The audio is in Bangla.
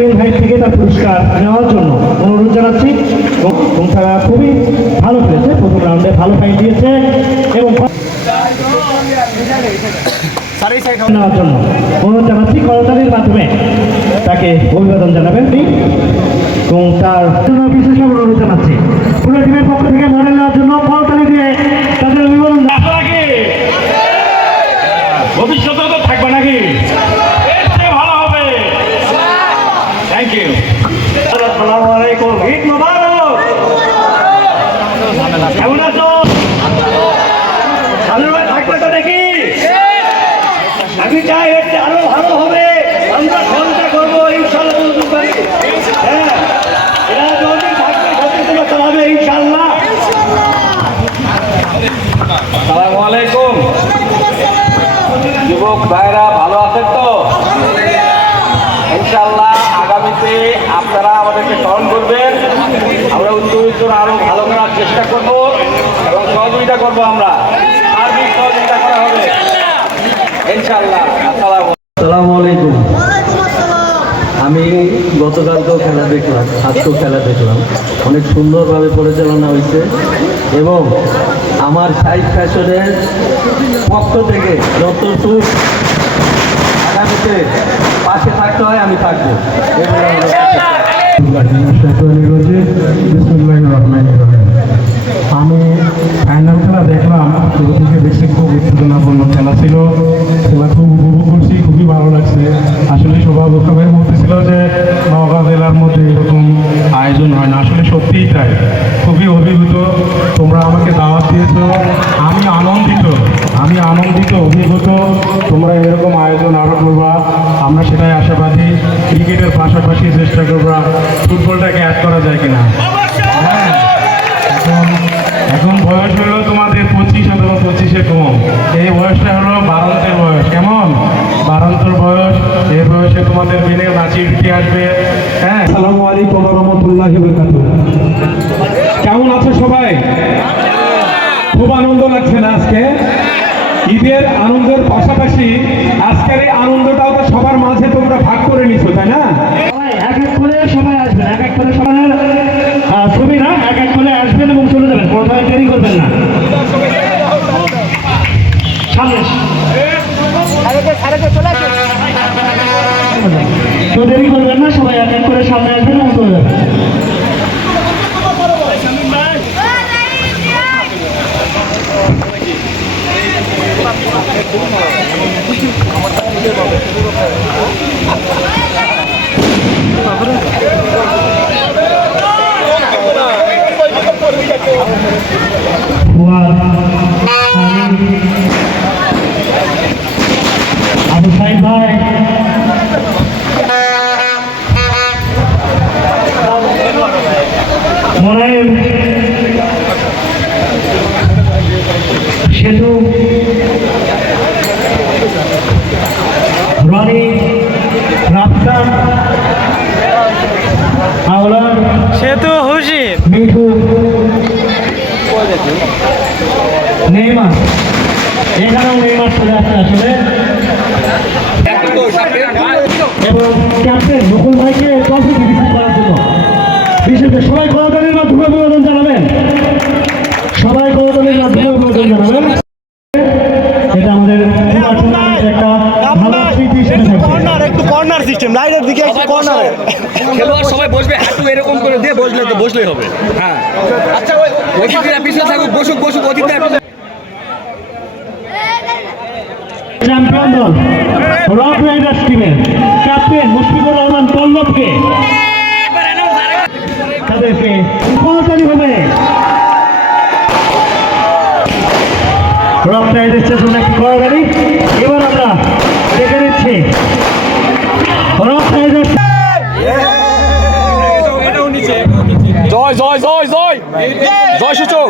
জুয়েল ভাই থেকে তার পুরস্কার নেওয়ার জন্য অনুরোধ জানাচ্ছি। এবং তারা খুবই ভালো খেলেছে, প্রথম রাউন্ডে ভালো ফাইট দিয়েছে এবং নেওয়ার জন্য অনুরোধ জানাচ্ছি। করতালির মাধ্যমে তাকে অভিবাদন জানাবেন এবং তার জন্য বিশেষ অনুরোধ জানাচ্ছি। পুরো টিমের পক্ষ থেকে মডেল নেওয়ার জন্য করতালি দিয়ে তাদের অভিবাদন নাকি ভবিষ্যতে তো থাকবে নাকি, ভালো হবে। Thank you. আসসালামু আলাইকুম, ঈদ মোবারক। কেমন আছো? থাকবে তো নাকি? আমি চাই এতে আরো ভালো হবে, আমরা সহযোগিতা করবো ইনশাল্লাহ। হ্যাঁ, এরা যদি থাকবে সচেতনতা চালাবে ইনশাল্লাহ। আসসালামু আলাইকুম যুবক ভাইরা, ভালো আছেন তো? ইনশাল্লাহ আগামীতে আপনারা আমাদেরকে স্মরণ করবেন, আমরা উত্তর আরো ভালো করার চেষ্টা করব এবং সহযোগিতা করব, আমরা সার্বিক সহযোগিতা করা হবে ইনশাল্লাহ। আসসালামু আলাইকুম। আমি গতকালকেও খেলা দেখলাম, আজকেও খেলা দেখলাম, অনেক সুন্দরভাবে পরিচালনা হয়েছে এবং আমার সাইড ফ্যাশনের পক্ষ থেকে যতটুকু আগামীতে পাশে থাকতে হয় আমি থাকবো। আমি ফাইনাল খেলা দেখলাম, শুরু থেকে বেশি খুব উত্তেজনাপূর্ণ খেলা ছিল। খেলা খুব উপভোগ করছি, খুবই ভালো লাগছে। আসলে সবাই বলতেছিল যে নওগাঁ জেলার মধ্যে এরকম আয়োজন হয় না, আসলে সত্যিই তাই। খুবই অভিভূত, তোমরা আমাকে দাওয়াত দিয়েছো, আমি আনন্দিত অভিভূত। তোমরা এরকম আয়োজন আরও করবা, আমরা সেটাই আশাবাদী। ক্রিকেটের পাশাপাশি চেষ্টা করবা ফুটবলটাকে অ্যাড করা যায় কিনা। হ্যাঁ, এখন বয়স হলো তোমাদের 25 অথবা 25-এ কম। এই বয়সটা হলো বারান্তের বয়স। কেমন বারান্তর বয়স? এই বয়সে তোমাদের মেনে নাচি উঠে আসবে। হ্যাঁ, আসসালামু আলাইকুম ওয়া রাহমাতুল্লাহি ওয়া বারাকাতুহু। কেমন আছো সবাই? খুব আনন্দ লাগছে না আজকে? ঈদের আনন্দের পাশাপাশি আজকের এই আনন্দটাও তো সবার মাঝে তোমরা ভাগ করে নিছো, তাই না? এক এক করে সবাই আসবেন, এক এক করে সবাই ছবি না, এক এক করে আসবেন এবং চলে যাবেন, কোথায় দেরি করবেন না। তো দেরি করবেন না, সবাই এক এক করে সামনে আসবেন এবং চলে যাবেন। আবু সাইদ ভাই, মোনায়েম, সেতু, রনি, রাফসান, আওলাদ, সেতু, হুসিন, মিঠু, নেইমার। এখানেও নেইমার চলে আসছে আসলে। এবং ক্যাপ্টেন মুকুল ভাইকে ট্রফি রিসিভ করার জন্য বিশেষ সবাই করতালির মাধ্যমে অভিবাদন জানাবেন। এটা আমাদের একটা ভালো স্মৃতি হিসেবে থাকবে। একটু কর্নার সিস্টেম, লাইনের দিকে একটু কর্নার। খেলোয়াড় সবাই বসবে, হাঁটু এরকম করে দিয়ে বসলেই হবে। হ্যাঁ, আচ্ছা, অতিথিরা পিছনে থাকুক, বসুক অতিথিরা। চ্যাম্পিয়ন দল রক রাইডার্স টিমের ক্যাপ্টেন মুশফিকুর রহমান পল্লবকে তাদেরকে করতালি হবে। রক রাইডার্সের জন্য একটি করতালি। এবার আমরা দেখে নিচ্ছি রক রাইডার্স। জয় সূচক।